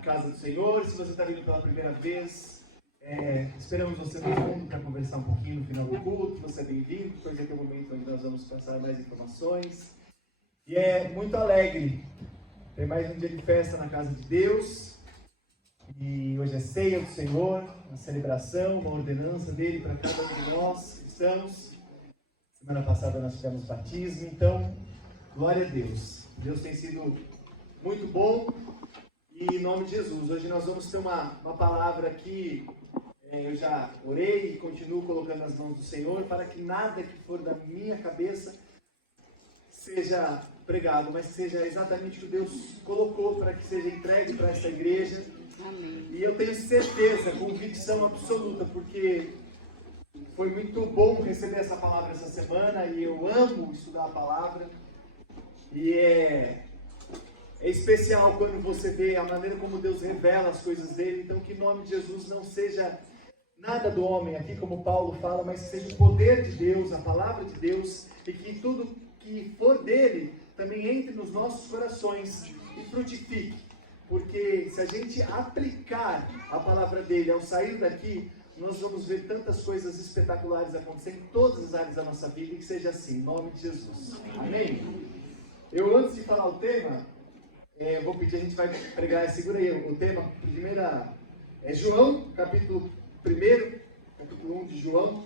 casa do Senhor. Se você está vindo pela primeira vez, esperamos você todo mundo para conversar um pouquinho no final do culto. Você é bem-vindo, pois aqui é o momento onde nós vamos passar mais informações. E é muito alegre ter mais um dia de festa na casa de Deus. E hoje é ceia do Senhor, uma celebração, uma ordenança dele para cada um de nós cristãos. Semana passada nós tivemos batismo, então, glória a Deus. Deus tem sido muito bom. E em nome de Jesus, hoje nós vamos ter uma palavra aqui, eu já orei e continuo colocando nas mãos do Senhor, para que nada que for da minha cabeça seja pregado, mas seja exatamente o que Deus colocou para que seja entregue para essa igreja. Amém. E eu tenho certeza, convicção absoluta, porque foi muito bom receber essa palavra essa semana e eu amo estudar a palavra. E é especial quando você vê a maneira como Deus revela as coisas dele. Então, que em nome de Jesus não seja nada do homem aqui, como Paulo fala, mas que seja o poder de Deus, a palavra de Deus, e que tudo que for dele também entre nos nossos corações e frutifique. Porque se a gente aplicar a palavra dele ao sair daqui, nós vamos ver tantas coisas espetaculares acontecendo em todas as áreas da nossa vida, e que seja assim, em nome de Jesus. Amém? Eu, antes de falar o tema, vou pedir, a gente vai pregar, segura aí o tema, primeira é João, capítulo 1, capítulo 1 de João.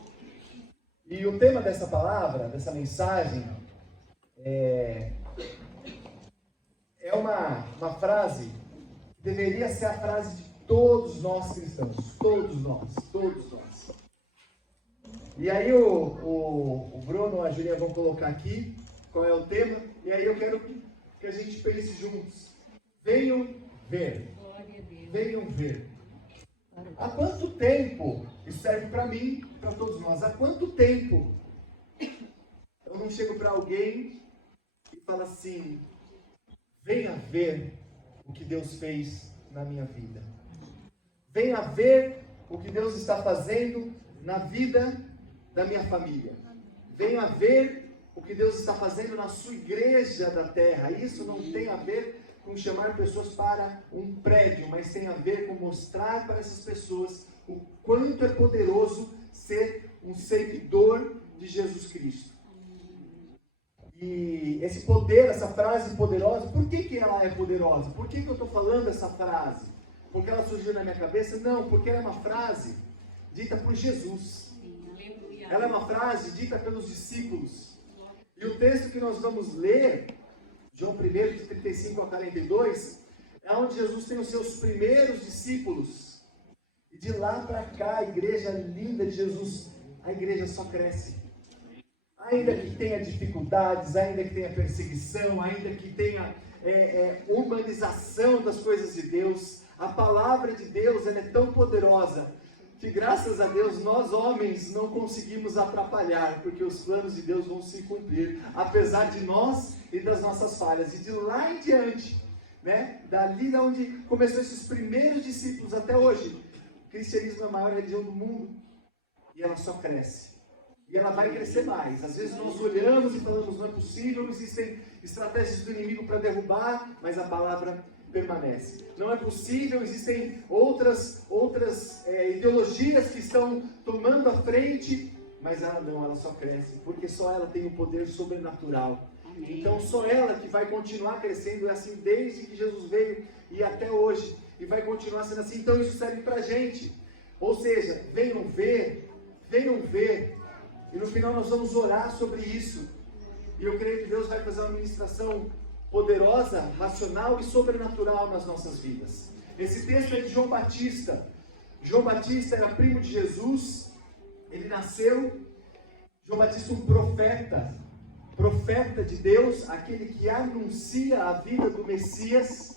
E o tema dessa palavra, dessa mensagem, é uma frase que deveria ser a frase de todos nós cristãos, todos nós. E aí o Bruno e a Julia vão colocar aqui qual é o tema, e aí eu quero que a gente pense juntos. Venham ver. Venham ver. Há quanto tempo, isso serve para mim, para todos nós, há quanto tempo eu não chego para alguém e falo assim: venha ver o que Deus fez na minha vida. Venha ver o que Deus está fazendo na vida da minha família. Venha ver o que Deus está fazendo na sua igreja da terra. Isso não tem a ver com chamar pessoas para um prédio, mas tem a ver com mostrar para essas pessoas o quanto é poderoso ser um seguidor de Jesus Cristo. E esse poder, essa frase poderosa, por que ela é poderosa? Por que eu estou falando essa frase? Porque ela surgiu na minha cabeça? Não, porque ela é uma frase dita por Jesus. Ela é uma frase dita pelos discípulos. E o texto que nós vamos ler, João 1, de 35 a 42, é onde Jesus tem os seus primeiros discípulos. E de lá para cá, a igreja linda de Jesus, a igreja só cresce. Ainda que tenha dificuldades, ainda que tenha perseguição, ainda que tenha humanização das coisas de Deus, a palavra de Deus ela é tão poderosa que, graças a Deus, nós homens não conseguimos atrapalhar, porque os planos de Deus vão se cumprir, apesar de nós e das nossas falhas. E de lá em diante, dali de onde começou esses primeiros discípulos até hoje, o cristianismo é a maior religião do mundo, e ela só cresce. E ela vai crescer mais. Às vezes nós olhamos e falamos: não é possível, existem estratégias do inimigo para derrubar, mas a palavra permanece. Não é possível, existem outras ideologias que estão tomando a frente, mas ela não, ela só cresce, porque só ela tem o poder sobrenatural. Amém. Então só ela que vai continuar crescendo, é assim desde que Jesus veio e até hoje, e vai continuar sendo assim. Então isso serve para a gente. Ou seja, venham ver, e no final nós vamos orar sobre isso. E eu creio que Deus vai fazer uma ministração poderosa, racional e sobrenatural nas nossas vidas. Esse texto é de João Batista. João Batista era primo de Jesus. Ele nasceu, João Batista, um profeta de Deus, aquele que anuncia a vida do Messias.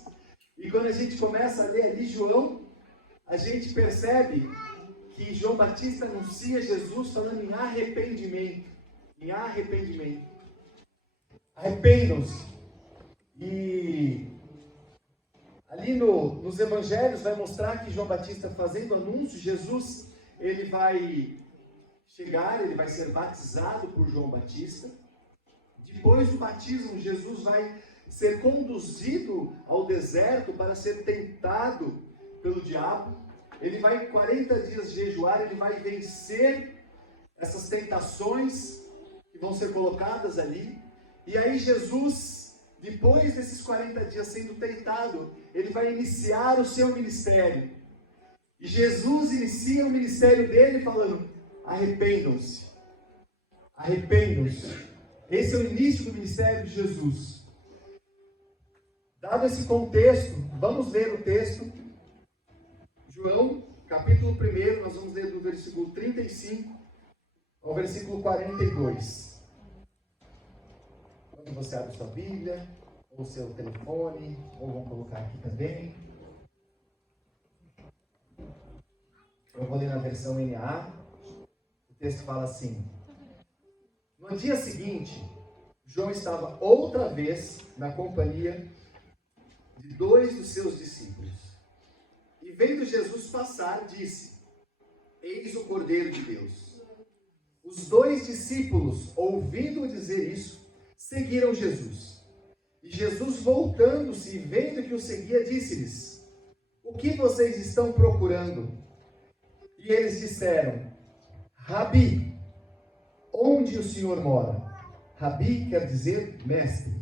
E quando a gente começa a ler ali João, a gente percebe que João Batista anuncia Jesus falando em arrependimento. Em arrependimento. Arrependam-se. E ali nos evangelhos vai mostrar que João Batista, fazendo anúncio, Jesus, ele vai chegar, ele vai ser batizado por João Batista. Depois do batismo, Jesus vai ser conduzido ao deserto para ser tentado pelo diabo. Ele vai 40 dias jejuar, ele vai vencer essas tentações que vão ser colocadas ali. E aí Jesus, depois desses 40 dias sendo tentado, ele vai iniciar o seu ministério. E Jesus inicia o ministério dele falando: arrependam-se. Arrependam-se. Esse é o início do ministério de Jesus. Dado esse contexto, vamos ler o texto. João, capítulo 1, nós vamos ler do versículo 35 ao versículo 42. Quando você abre sua Bíblia, ou seu telefone, ou vamos colocar aqui também. Eu vou ler na versão NA. O texto fala assim: no dia seguinte, João estava outra vez na companhia de 2 dos seus discípulos. E vendo Jesus passar, disse: eis o Cordeiro de Deus. Os 2 discípulos, ouvindo-o dizer isso, seguiram Jesus. E Jesus, voltando-se e vendo que o seguia, disse-lhes: o que vocês estão procurando? E eles disseram: Rabi, onde o Senhor mora? Rabi quer dizer mestre.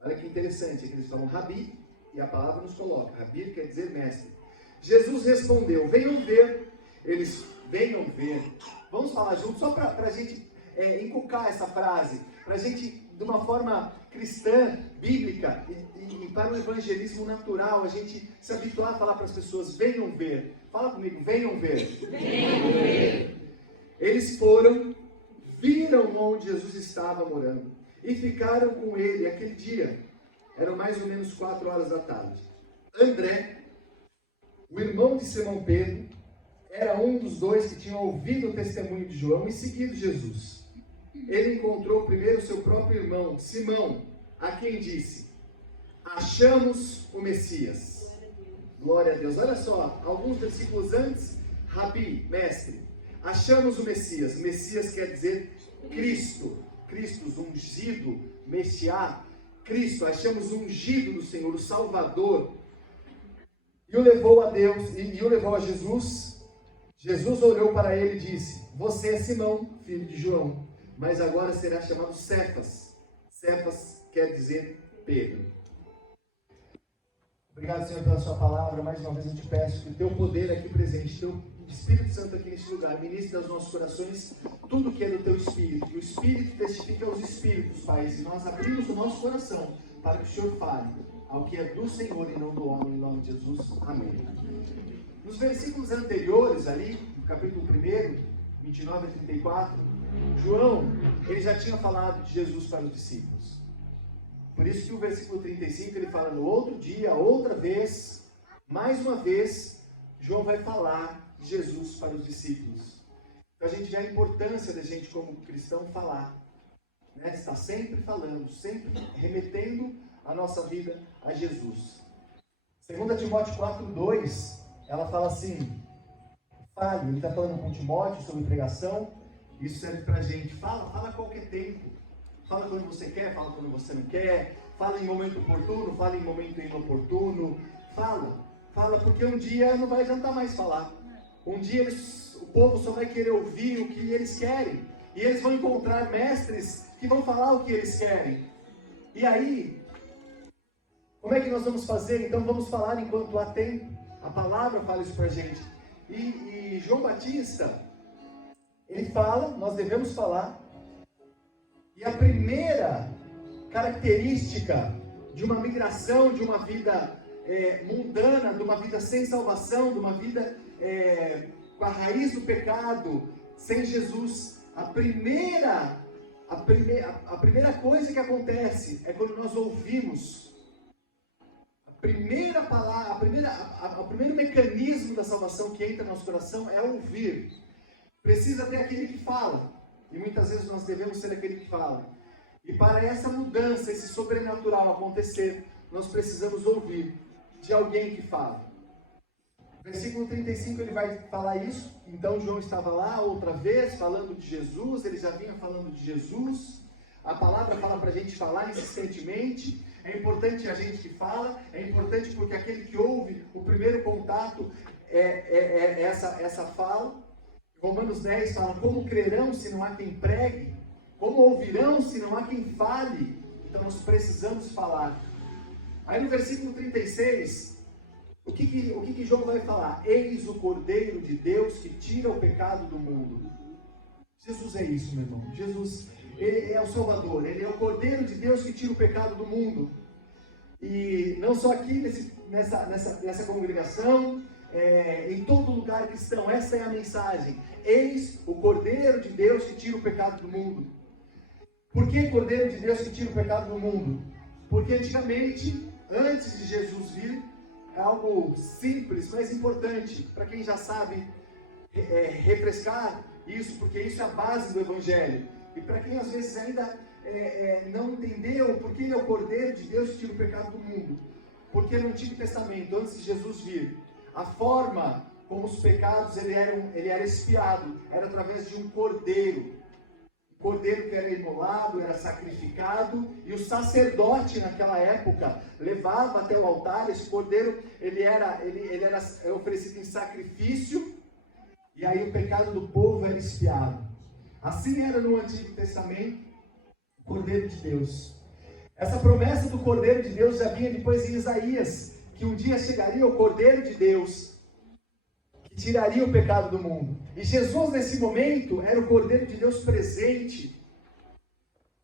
Olha que interessante, eles falam Rabi e a palavra nos coloca. Rabi quer dizer mestre. Jesus respondeu: venham ver. Eles: venham ver. Vamos falar juntos, só para a gente inculcar essa frase, para a gente, de uma forma cristã, bíblica e para o evangelismo natural, a gente se habituar a falar para as pessoas: venham ver. Fala comigo: venham ver. Venham ver. Eles foram, viram onde Jesus estava morando e ficaram com ele aquele dia. Eram mais ou menos 4 horas da tarde. André, o irmão de Simão Pedro, era um dos 2 que tinham ouvido o testemunho de João e seguido Jesus. Ele encontrou primeiro seu próprio irmão, Simão, a quem disse: achamos o Messias. Glória a Deus. Olha só, alguns versículos antes, Rabi, mestre. Achamos o Messias. Messias quer dizer Cristo. Cristo, ungido, Messiá. Cristo, achamos o ungido do Senhor, o Salvador. E o levou a Deus, e o levou a Jesus. Jesus olhou para ele e disse: você é Simão, filho de João, mas agora será chamado Cefas. Cefas quer dizer Pedro. Obrigado, Senhor, pela sua palavra. Mais uma vez eu te peço que o teu poder aqui presente, teu Espírito Santo aqui neste lugar, ministre aos nossos corações tudo que é do teu Espírito. Que o Espírito testifique aos Espíritos, Pai. E nós abrimos o nosso coração para que o Senhor fale ao que é do Senhor e não do homem, em nome de Jesus. Amém. Nos versículos anteriores ali, no capítulo 1, 29 a 34, João, ele já tinha falado de Jesus para os discípulos. Por isso que o versículo 35, ele fala: no outro dia, outra vez, mais uma vez, João vai falar de Jesus para os discípulos. Então a gente vê a importância da gente como cristão falar, né? Estar sempre falando, sempre remetendo a nossa vida a Jesus. 2 Timóteo 4:2, ela fala assim: fale, ele está falando com Timóteo sobre pregação. Isso serve para a gente. Fala a qualquer tempo. Fala quando você quer, fala quando você não quer. Fala em momento oportuno, fala em momento inoportuno. Fala, porque um dia não vai adiantar mais falar. Um dia o povo só vai querer ouvir o que eles querem. E eles vão encontrar mestres que vão falar o que eles querem. E aí, como é que nós vamos fazer? Então vamos falar enquanto há tempo. A palavra fala isso pra gente. E João Batista, ele fala, nós devemos falar. E a primeira característica de uma migração, de uma vida mundana, de uma vida sem salvação, de uma vida com a raiz do pecado, sem Jesus, a primeira coisa que acontece é quando nós ouvimos. A primeira palavra, o primeiro mecanismo da salvação que entra no nosso coração é ouvir. Precisa ter aquele que fala. E muitas vezes nós devemos ser aquele que fala. E para essa mudança, esse sobrenatural acontecer, nós precisamos ouvir de alguém que fala. Versículo 35 ele vai falar isso. Então João estava lá outra vez falando de Jesus. Ele já vinha falando de Jesus. A palavra fala para a gente falar insistentemente. é importante a gente que fala, é importante porque aquele que ouve, o primeiro contato é essa fala. Romanos 10 fala, como crerão se não há quem pregue? Como ouvirão se não há quem fale? Então nós precisamos falar. Aí no versículo 36, o que João vai falar? Eis o Cordeiro de Deus que tira o pecado do mundo. Jesus é isso, meu irmão. Jesus, Ele é o Salvador. Ele é o Cordeiro de Deus que tira o pecado do mundo. E não só aqui nessa congregação, em todo lugar cristão, essa é a mensagem. Eis o Cordeiro de Deus que tira o pecado do mundo. Por que Cordeiro de Deus que tira o pecado do mundo? Porque antigamente, antes de Jesus vir, é algo simples, mas importante, para quem já sabe refrescar isso, porque isso é a base do Evangelho. E para quem às vezes ainda não entendeu por que ele é o Cordeiro de Deus que tira o pecado do mundo. Porque no Antigo Testamento, antes de Jesus vir, a forma como os pecados ele era expiado, era através de um cordeiro. Um cordeiro que era imolado, era sacrificado, e o sacerdote naquela época levava até o altar. Esse cordeiro ele era oferecido em sacrifício, e aí o pecado do povo era expiado. Assim era no Antigo Testamento, o Cordeiro de Deus. Essa promessa do Cordeiro de Deus já vinha depois em Isaías, que um dia chegaria o Cordeiro de Deus, que tiraria o pecado do mundo. E Jesus nesse momento era o Cordeiro de Deus presente.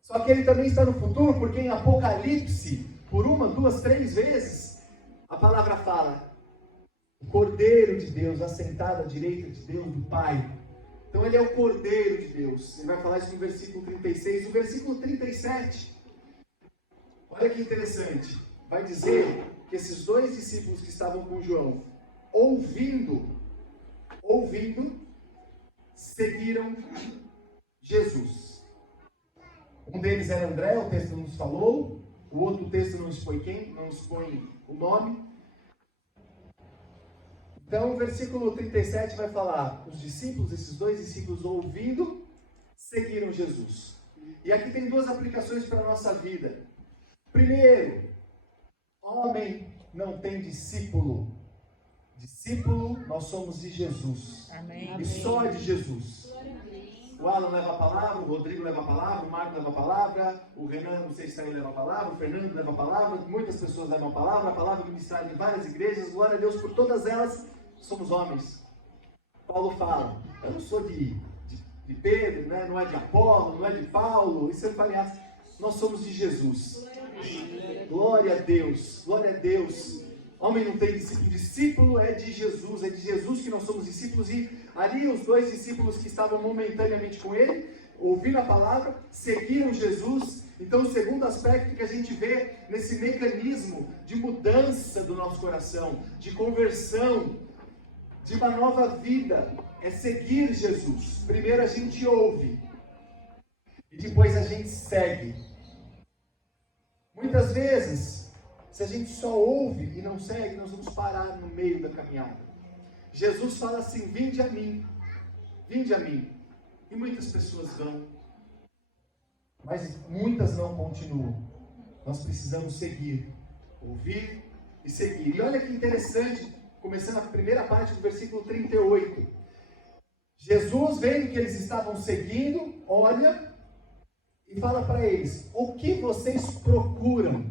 Só que ele também está no futuro, porque em Apocalipse, por 1, 2, 3 vezes, a palavra fala, o Cordeiro de Deus assentado à direita de Deus, do Pai. Então ele é o Cordeiro de Deus. Ele vai falar isso no versículo 36. No versículo 37, olha que interessante. Vai dizer que esses 2 discípulos que estavam com João, ouvindo, seguiram Jesus. Um deles era André, o texto não nos falou. O outro texto não expõe o nome. Então, o versículo 37 vai falar, os discípulos, esses 2 discípulos ouvindo, seguiram Jesus. E aqui tem 2 aplicações para a nossa vida. Primeiro, homem não tem discípulo. Discípulo, nós somos de Jesus. Amém. E só de Jesus. O Alan leva a palavra, o Rodrigo leva a palavra, o Marco leva a palavra, o Renan, não sei se está aí, leva a palavra, o Fernando leva a palavra, muitas pessoas levam a palavra ministrada em várias igrejas, glória a Deus por todas elas. Somos homens. Paulo fala, eu não sou de Pedro, né? Não é de Apolo, não é de Paulo, isso é palhaço. Nós somos de Jesus. Glória a Deus, glória a Deus. Homem não tem discípulo, discípulo é de Jesus que nós somos discípulos. E ali os 2 discípulos que estavam momentaneamente com ele, ouvindo a palavra, seguiram Jesus. Então o segundo aspecto que a gente vê nesse mecanismo de mudança do nosso coração, de conversão, de uma nova vida, é seguir Jesus. Primeiro a gente ouve, e depois a gente segue. Muitas vezes, se a gente só ouve e não segue, nós vamos parar no meio da caminhada. Jesus fala assim, vinde a mim. E muitas pessoas vão, mas muitas não continuam. Nós precisamos seguir, ouvir e seguir. E olha que interessante, começando a primeira parte do versículo 38. Jesus, vendo que eles estavam seguindo, olha e fala para eles, o que vocês procuram?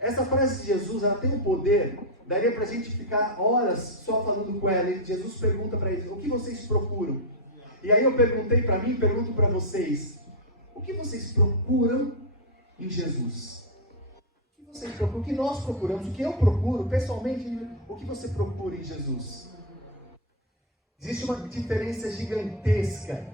Essa frase de Jesus, ela tem um poder, daria para a gente ficar horas só falando com ela. E Jesus pergunta para eles, o que vocês procuram? E aí eu perguntei para mim, pergunto para vocês, o que vocês procuram em Jesus? O que vocês procuram? O que nós procuramos? O que eu procuro, pessoalmente, o que você procura em Jesus? Existe uma diferença gigantesca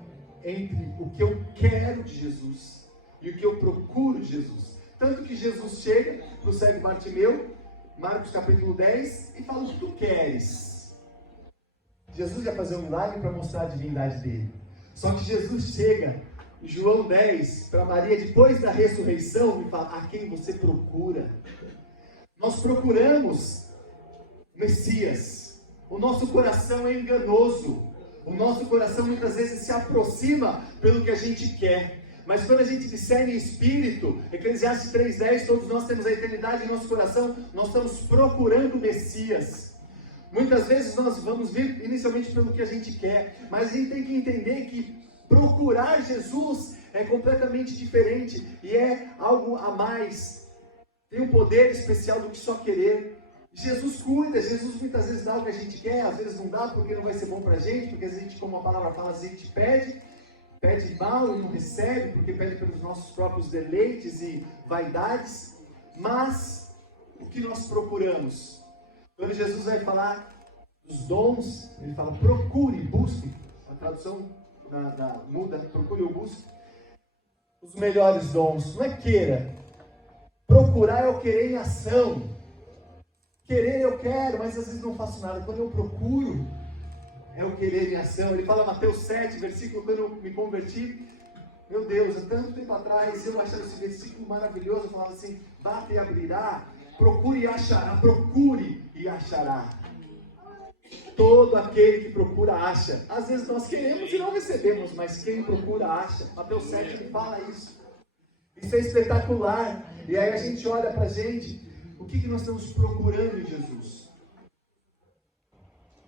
entre o que eu quero de Jesus e o que eu procuro de Jesus. Tanto que Jesus chega para o cego Bartimeu, Marcos capítulo 10, e fala, o que tu queres? Jesus ia fazer um milagre para mostrar a divindade dele. Só que Jesus chega em João 10, para Maria, depois da ressurreição, e fala, a quem você procura? Nós procuramos Messias. O nosso coração é enganoso. O nosso coração muitas vezes se aproxima pelo que a gente quer. Mas quando a gente discerne espírito, Eclesiastes 3:10, todos nós temos a eternidade em nosso coração, nós estamos procurando o Messias. Muitas vezes nós vamos vir inicialmente pelo que a gente quer, mas a gente tem que entender que procurar Jesus é completamente diferente e é algo a mais. Tem um poder especial do que só querer. Jesus cuida, Jesus muitas vezes dá o que a gente quer, às vezes não dá porque não vai ser bom pra gente, porque a gente, como a palavra fala, a gente pede mal e não recebe, porque pede pelos nossos próprios deleites e vaidades. Mas o que nós procuramos? Quando Jesus vai falar dos dons, ele fala procure, busque. A tradução muda, procure ou busque os melhores dons. Não é queira. Procurar é o querer em ação. Querer eu quero, mas às vezes não faço nada. Quando eu procuro, é o querer em ação. Ele fala Mateus 7, versículo, quando eu me converti, meu Deus, há tanto tempo atrás, eu achava esse versículo maravilhoso. Eu falava assim, bate e abrirá, procure e achará, procure e achará. Todo aquele que procura acha. Às vezes nós queremos e não recebemos, mas quem procura acha. Mateus 7 ele fala isso. Isso é espetacular. E aí a gente olha pra gente, o que nós estamos procurando em Jesus?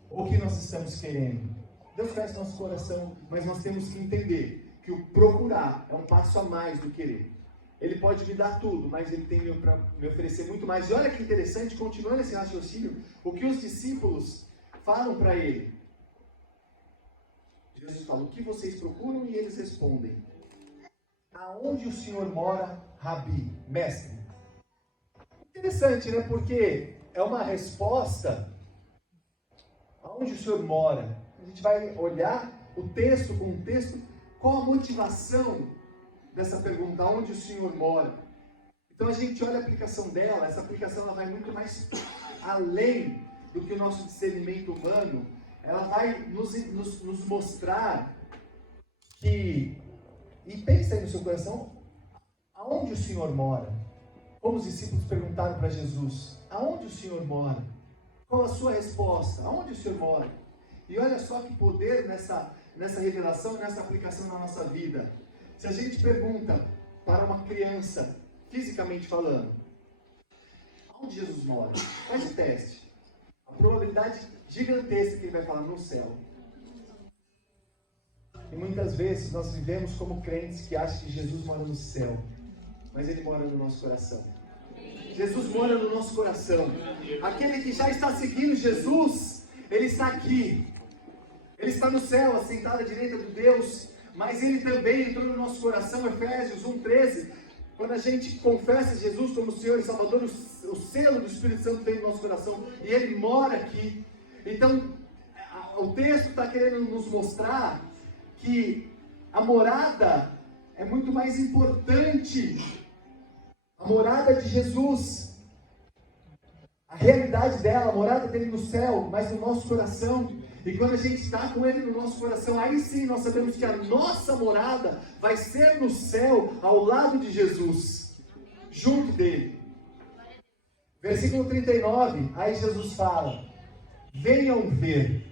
O que nós estamos querendo? Deus conhece nosso coração, mas nós temos que entender que o procurar é um passo a mais do querer. Ele pode me dar tudo, mas ele tem para me oferecer muito mais. E olha que interessante, continuando esse raciocínio, o que os discípulos falam para ele. Jesus fala, o que vocês procuram? E eles respondem, aonde o Senhor mora, Rabi, mestre? Interessante, né? Porque é uma resposta, aonde o Senhor mora? A gente vai olhar o texto com o texto, qual a motivação dessa pergunta, aonde o Senhor mora? Então a gente olha a aplicação dela, essa aplicação ela vai muito mais além do que o nosso discernimento humano. Ela vai nos mostrar que, e pensa aí no seu coração, aonde o Senhor mora? Como os discípulos perguntaram para Jesus, aonde o Senhor mora? Qual a sua resposta? Aonde o Senhor mora? E olha só que poder nessa revelação, nessa aplicação na nossa vida. Se a gente pergunta para uma criança, fisicamente falando, aonde Jesus mora? Faz o teste. A probabilidade gigantesca que ele vai falar no céu. E muitas vezes nós vivemos como crentes que acham que Jesus mora no céu, mas ele mora no nosso coração. Jesus mora no nosso coração. Aquele que já está seguindo Jesus, ele está aqui. Ele está no céu, assentado à direita de Deus, mas ele também entrou no nosso coração. Efésios 1:13. Quando a gente confessa Jesus como Senhor e Salvador, o selo do Espírito Santo vem no nosso coração e ele mora aqui. Então, o texto está querendo nos mostrar que a morada é muito mais importante. A morada de Jesus, a realidade dela, a morada dele no céu, mas no nosso coração. E quando a gente está com ele no nosso coração, aí sim nós sabemos que a nossa morada vai ser no céu, ao lado de Jesus, junto dele. Versículo 39, aí Jesus fala, venham ver.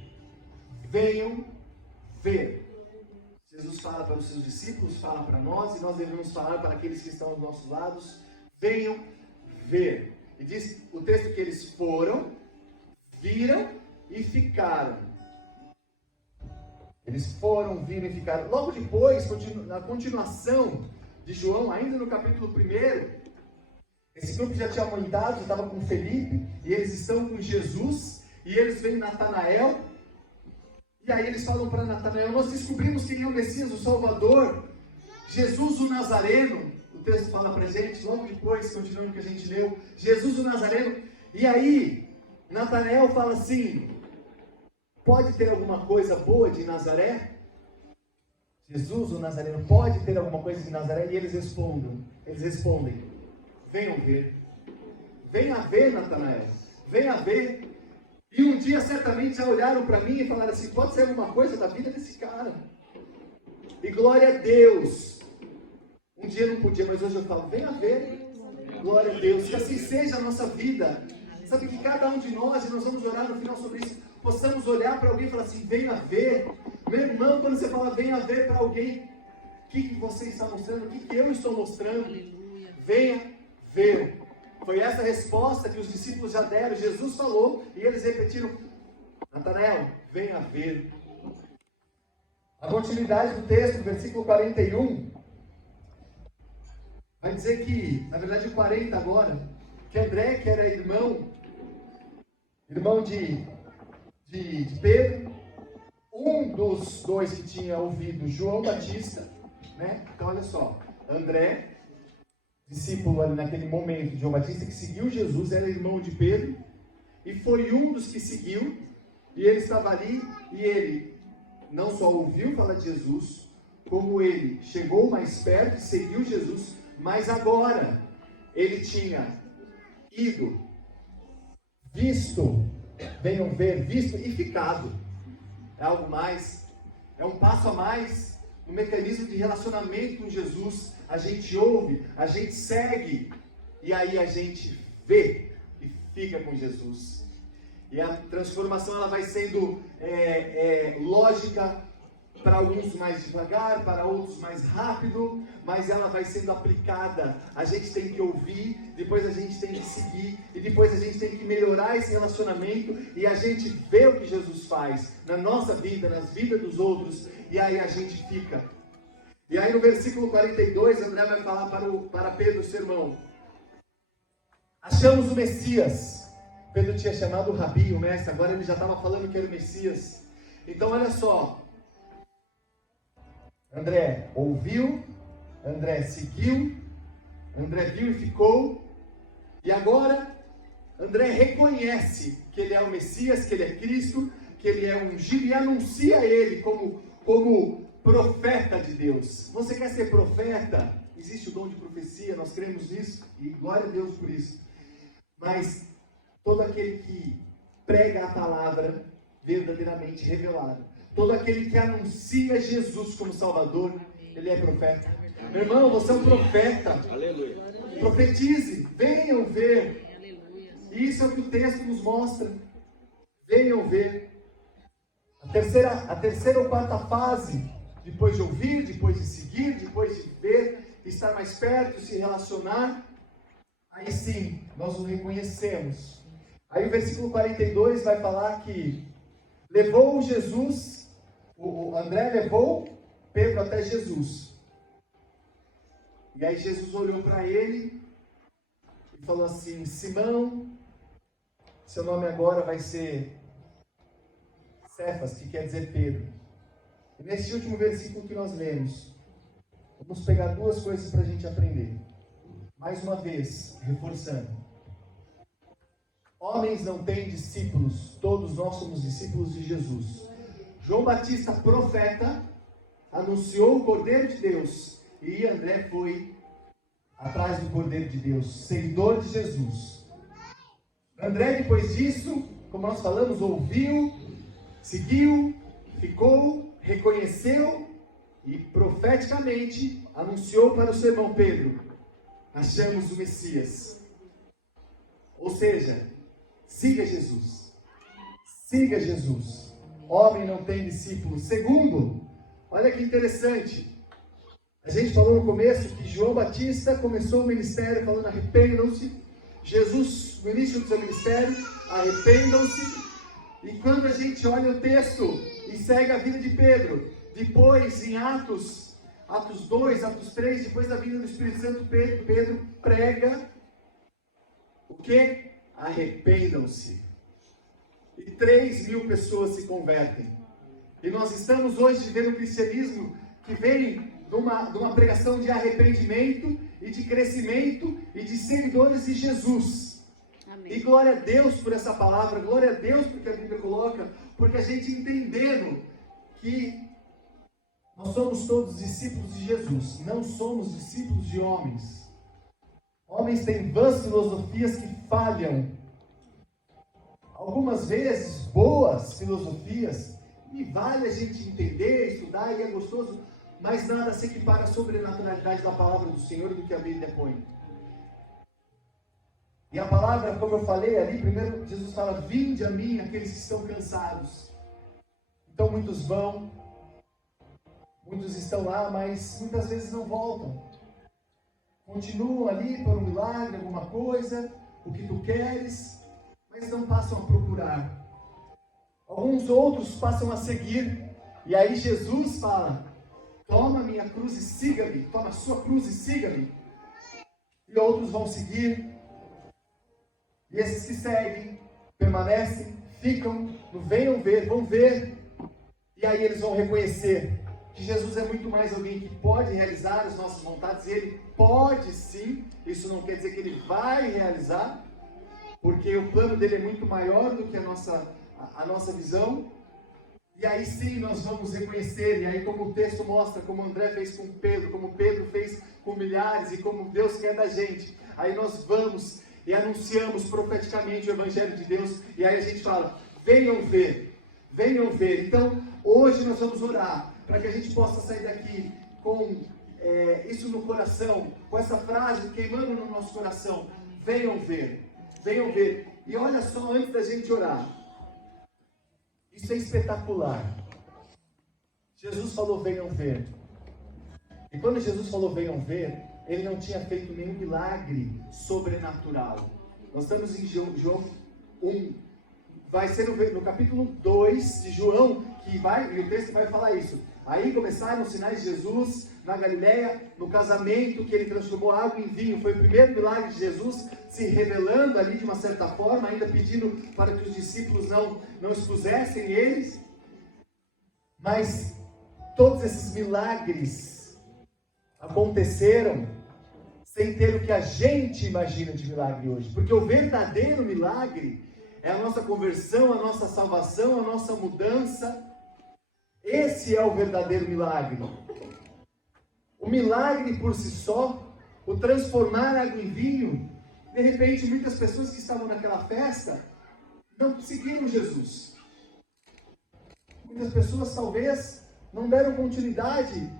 Jesus fala para os seus discípulos, fala para nós, e nós devemos falar para aqueles que estão aos nossos lados, venham ver. E diz o texto que eles foram, viram e ficaram. Eles foram, viram e ficaram. Logo depois, na continuação de João, ainda no capítulo 1, esse grupo já tinha aumentado, já estava com Felipe, e eles estão com Jesus, e eles veem Natanael, e aí eles falam para Natanael, nós descobrimos quem é o Messias, o Salvador, Jesus o Nazareno. O texto fala para a gente, logo depois, continuando o que a gente leu, Jesus o Nazareno, e aí Natanael fala assim, pode ter alguma coisa boa de Nazaré? Jesus o Nazareno, pode ter alguma coisa de Nazaré? E eles respondem, venham ver. Venha ver, Natanael, venha ver. E um dia certamente já olharam para mim e falaram assim, pode ser alguma coisa da vida desse cara. E glória a Deus. Um dia não podia, mas hoje eu falo, venha ver. Glória a Deus, que assim seja a nossa vida. Sabe que cada um de nós, e nós vamos orar no final sobre isso, possamos olhar para alguém e falar assim, venha ver. Meu irmão, quando você fala venha ver para alguém, O que você está mostrando? O que eu estou mostrando? Aleluia. Venha ver. Foi essa resposta que os discípulos já deram. Jesus falou e eles repetiram: Natanael, venha ver. A continuidade do texto, versículo 41, vai dizer que, na verdade o 40 agora, que André, que era irmão de Pedro, um dos dois que tinha ouvido João Batista, né? Então olha só, André, discípulo ali naquele momento de João Batista, que seguiu Jesus, era irmão de Pedro, e foi um dos que seguiu, e ele estava ali, e ele não só ouviu falar de Jesus, como ele chegou mais perto e seguiu Jesus, mas agora ele tinha ido, visto, venham ver, visto e ficado. É algo mais, é um passo a mais no mecanismo de relacionamento com Jesus. A gente ouve, a gente segue, e aí a gente vê e fica com Jesus. E a transformação ela vai sendo lógica, para alguns mais devagar, para outros mais rápido, mas ela vai sendo aplicada. A gente tem que ouvir, depois a gente tem que seguir, e depois a gente tem que melhorar esse relacionamento, e a gente vê o que Jesus faz na nossa vida, nas vidas dos outros, e aí a gente fica. E aí no versículo 42, André vai falar para Pedro, seu irmão: achamos o Messias. Pedro tinha chamado o Rabi, o mestre, agora ele já estava falando que era o Messias. Então olha só, André ouviu, André seguiu, André viu e ficou, e agora André reconhece que ele é o Messias, que ele é Cristo, que ele é ungido, e anuncia ele como profeta de Deus. Você quer ser profeta? Existe o dom de profecia, nós cremos nisso, e glória a Deus por isso. Mas todo aquele que prega a palavra verdadeiramente revelada, todo aquele que anuncia Jesus como Salvador, ele é profeta. Meu irmão, você é um profeta. Aleluia. Profetize, venham ver. Aleluia. Isso é o que o texto nos mostra. Venham ver. A terceira ou quarta fase, depois de ouvir, depois de seguir, depois de ver, estar mais perto, se relacionar, aí sim, nós o reconhecemos. Aí o versículo 42 vai falar que levou Jesus, o André levou Pedro até Jesus. E aí Jesus olhou para ele e falou assim: Simão, seu nome agora vai ser Cefas, que quer dizer Pedro. E nesse último versículo que nós lemos, vamos pegar duas coisas para a gente aprender. Mais uma vez, reforçando. Homens não têm discípulos, todos nós somos discípulos de Jesus. João Batista, profeta, anunciou o Cordeiro de Deus, e André foi atrás do Cordeiro de Deus, seguidor de Jesus. André, depois disso, como nós falamos, ouviu, seguiu, ficou, reconheceu e profeticamente anunciou para o seu irmão Pedro: achamos o Messias. Ou seja, siga Jesus. Siga Jesus. Homem não tem discípulo. Segundo, olha que interessante. A gente falou no começo que João Batista começou o ministério falando: arrependam-se. Jesus, no início do seu ministério, arrependam-se. E quando a gente olha o texto e segue a vida de Pedro, depois em Atos 2, Atos 3, depois da vinda do Espírito Santo, Pedro prega o quê? Arrependam-se. E 3.000 pessoas se convertem. E nós estamos hoje vivendo um cristianismo que vem de uma pregação de arrependimento e de crescimento e de seguidores de Jesus. Amém. E glória a Deus por essa palavra, glória a Deus porque a Bíblia coloca, porque a gente entendendo que nós somos todos discípulos de Jesus, não somos discípulos de homens. Homens têm vãs filosofias que falham. Algumas vezes, boas filosofias, e vale a gente entender, estudar, e é gostoso, mas nada se equipara à sobrenaturalidade da palavra do Senhor do que a Bíblia põe. E a palavra, como eu falei ali, primeiro Jesus fala: vinde a mim aqueles que estão cansados. Então muitos vão, Muitos estão lá, mas muitas vezes não voltam. Continuam ali por um milagre, alguma coisa, o que tu queres, mas não passam a procurar. Alguns outros passam a seguir, e aí Jesus fala: toma minha cruz e siga-me, toma a sua cruz e siga-me. E outros vão seguir, e esses que seguem, permanecem, ficam, venham ver, vão ver, e aí eles vão reconhecer que Jesus é muito mais alguém que pode realizar as nossas vontades, e Ele pode sim, isso não quer dizer que Ele vai realizar, porque o plano dele é muito maior do que a nossa visão, e aí sim nós vamos reconhecer, e aí como o texto mostra, como André fez com Pedro, como Pedro fez com milhares, e como Deus quer da gente, aí nós vamos e anunciamos profeticamente o Evangelho de Deus, e aí a gente fala: venham ver, venham ver. Então hoje nós vamos orar, para que a gente possa sair daqui com isso no coração, com essa frase queimando no nosso coração: venham ver, venham ver. E olha só, antes da gente orar, isso é espetacular. Jesus falou: venham ver. E quando Jesus falou: venham ver, Ele não tinha feito nenhum milagre sobrenatural. Nós estamos em João 1. Vai ser no capítulo 2 de João, e o texto vai falar isso. Aí começaram os sinais de Jesus na Galileia, no casamento, que Ele transformou água em vinho. Foi o primeiro milagre de Jesus, se revelando ali de uma certa forma, ainda pedindo para que os discípulos não expusessem eles. Mas todos esses milagres aconteceram sem ter o que a gente imagina de milagre hoje. Porque o verdadeiro milagre é a nossa conversão, a nossa salvação, a nossa mudança. Esse é o verdadeiro milagre. O milagre por si só, o transformar água em vinho, de repente muitas pessoas que estavam naquela festa não seguiram Jesus. Muitas pessoas talvez não deram continuidade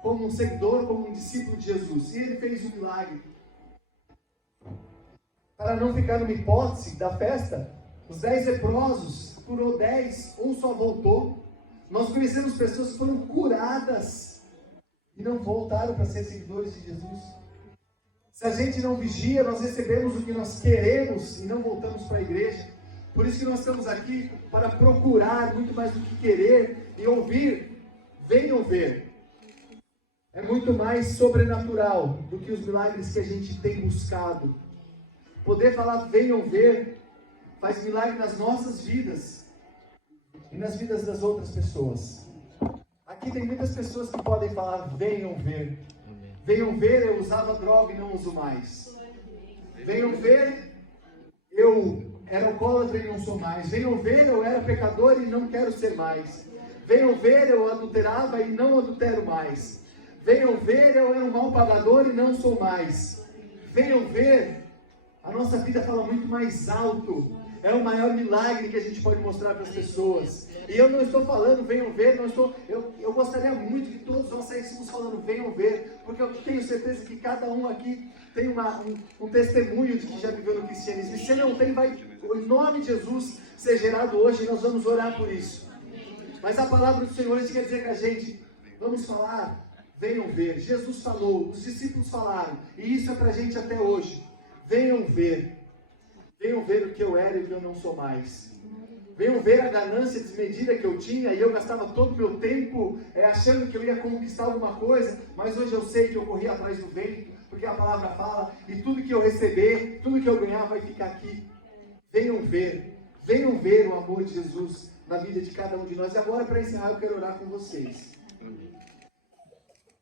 como um seguidor, como um discípulo de Jesus. E Ele fez um milagre. Para não ficar numa hipótese da festa, os 10 leprosos, curou 10, um só voltou. Nós conhecemos pessoas que foram curadas e não voltaram para ser seguidores de Jesus. Se a gente não vigia, nós recebemos o que nós queremos e não voltamos para a igreja. Por isso que nós estamos aqui para procurar muito mais do que querer e ouvir. Venham ver. É muito mais sobrenatural do que os milagres que a gente tem buscado. Poder falar venham ver faz milagre nas nossas vidas e nas vidas das outras pessoas. Aqui tem muitas pessoas que podem falar venham ver. Venham ver, eu usava droga e não uso mais. Venham ver, eu era alcoólatra e não sou mais. Venham ver, eu era pecador e não quero ser mais. Venham ver, eu adulterava e não adultero mais. Venham ver, eu era um mau pagador e não sou mais. Venham ver, a nossa vida fala muito mais alto. É o maior milagre que a gente pode mostrar para as pessoas. E eu não estou falando, venham ver, eu gostaria muito que todos nós saíssemos falando, venham ver, porque eu tenho certeza que cada um aqui tem um testemunho de que já viveu no cristianismo. E se não tem, vai, em nome de Jesus, ser gerado hoje, e nós vamos orar por isso. Mas a palavra do Senhor quer dizer que a gente, vamos falar, venham ver. Jesus falou, os discípulos falaram, e isso é para a gente até hoje. Venham ver o que eu era e o que eu não sou mais. Venham ver a ganância desmedida que eu tinha, e eu gastava todo o meu tempo achando que eu ia conquistar alguma coisa, mas hoje eu sei que eu corri atrás do vento, porque a palavra fala, e tudo que eu receber, tudo que eu ganhar vai ficar aqui. Venham ver o amor de Jesus na vida de cada um de nós. E agora, para encerrar, eu quero orar com vocês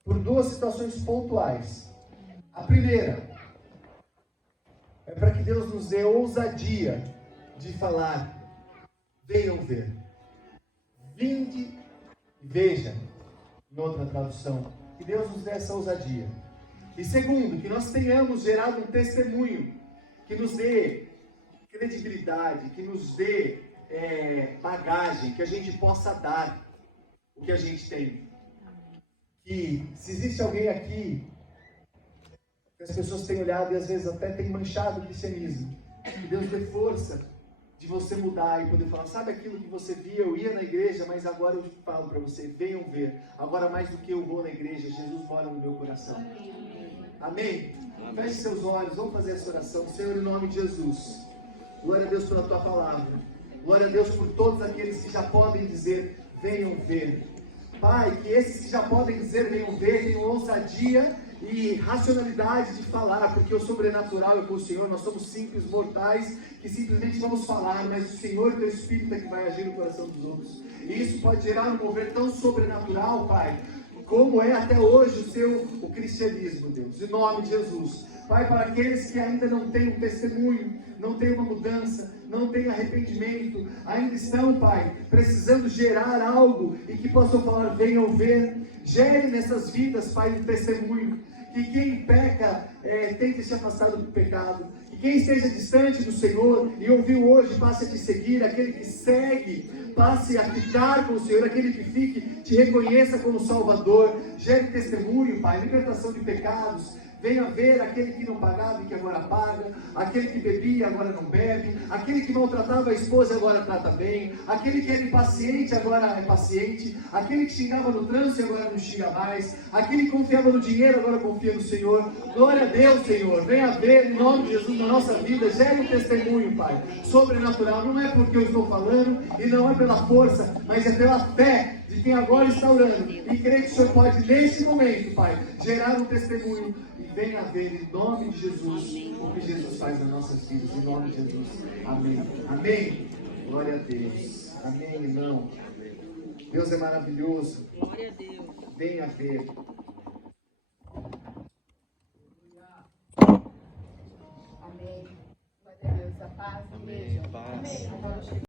por duas situações pontuais. A primeira é para que Deus nos dê ousadia de falar, venham ver. Vinde e veja, em outra tradução. Que Deus nos dê essa ousadia. E segundo, que nós tenhamos gerado um testemunho que nos dê credibilidade, que nos dê bagagem, que a gente possa dar o que a gente tem. Que se existe alguém aqui que as pessoas têm olhado e às vezes até têm manchado o cristianismo, que Deus dê força de você mudar e poder falar, sabe aquilo que você via, eu ia na igreja, mas agora eu falo para você, venham ver. Agora mais do que eu vou na igreja, Jesus mora no meu coração. Amém? Feche seus olhos, vamos fazer essa oração. Senhor, em nome de Jesus. Glória a Deus pela tua palavra. Glória a Deus por todos aqueles que já podem dizer, venham ver. Pai, que esses que já podem dizer, venham ver, tenham ousadia e racionalidade de falar, porque o sobrenatural é com o Senhor, nós somos simples mortais que simplesmente vamos falar, mas o Senhor, teu Espírito é que vai agir no coração dos outros. E isso pode gerar um mover tão sobrenatural, Pai, como é até hoje o cristianismo, Deus, em nome de Jesus. Pai, para aqueles que ainda não têm um testemunho, não têm uma mudança, não têm arrependimento, ainda estão, Pai, precisando gerar algo e que possam falar, venham ver, gere nessas vidas, Pai, um testemunho, que quem peca tente se afastar do pecado, que quem esteja distante do Senhor e ouviu hoje, passe a te seguir, aquele que segue, passe a ficar com o Senhor, aquele que fique, te reconheça como Salvador, gere testemunho, Pai, libertação de pecados. Venha ver aquele que não pagava e que agora paga, aquele que bebia e agora não bebe, aquele que maltratava a esposa e agora trata bem, aquele que era impaciente agora é paciente, aquele que xingava no trânsito e agora não xinga mais, aquele que confiava no dinheiro agora confia no Senhor. Glória a Deus, Senhor. Venha ver em nome de Jesus na nossa vida, gere um testemunho, Pai, sobrenatural. Não é porque eu estou falando e não é pela força, mas é pela fé de quem agora está orando e crê que o Senhor pode neste momento, Pai, gerar um testemunho. Venha ver em nome de Jesus o que Jesus faz nas nossas vidas, em nome de Jesus. Amém. Amém. Glória a Deus. Amém, irmão. Deus é maravilhoso. Glória a Deus. Venha ver. Amém. Glória a Deus. A paz. Amém. Paz. Amém.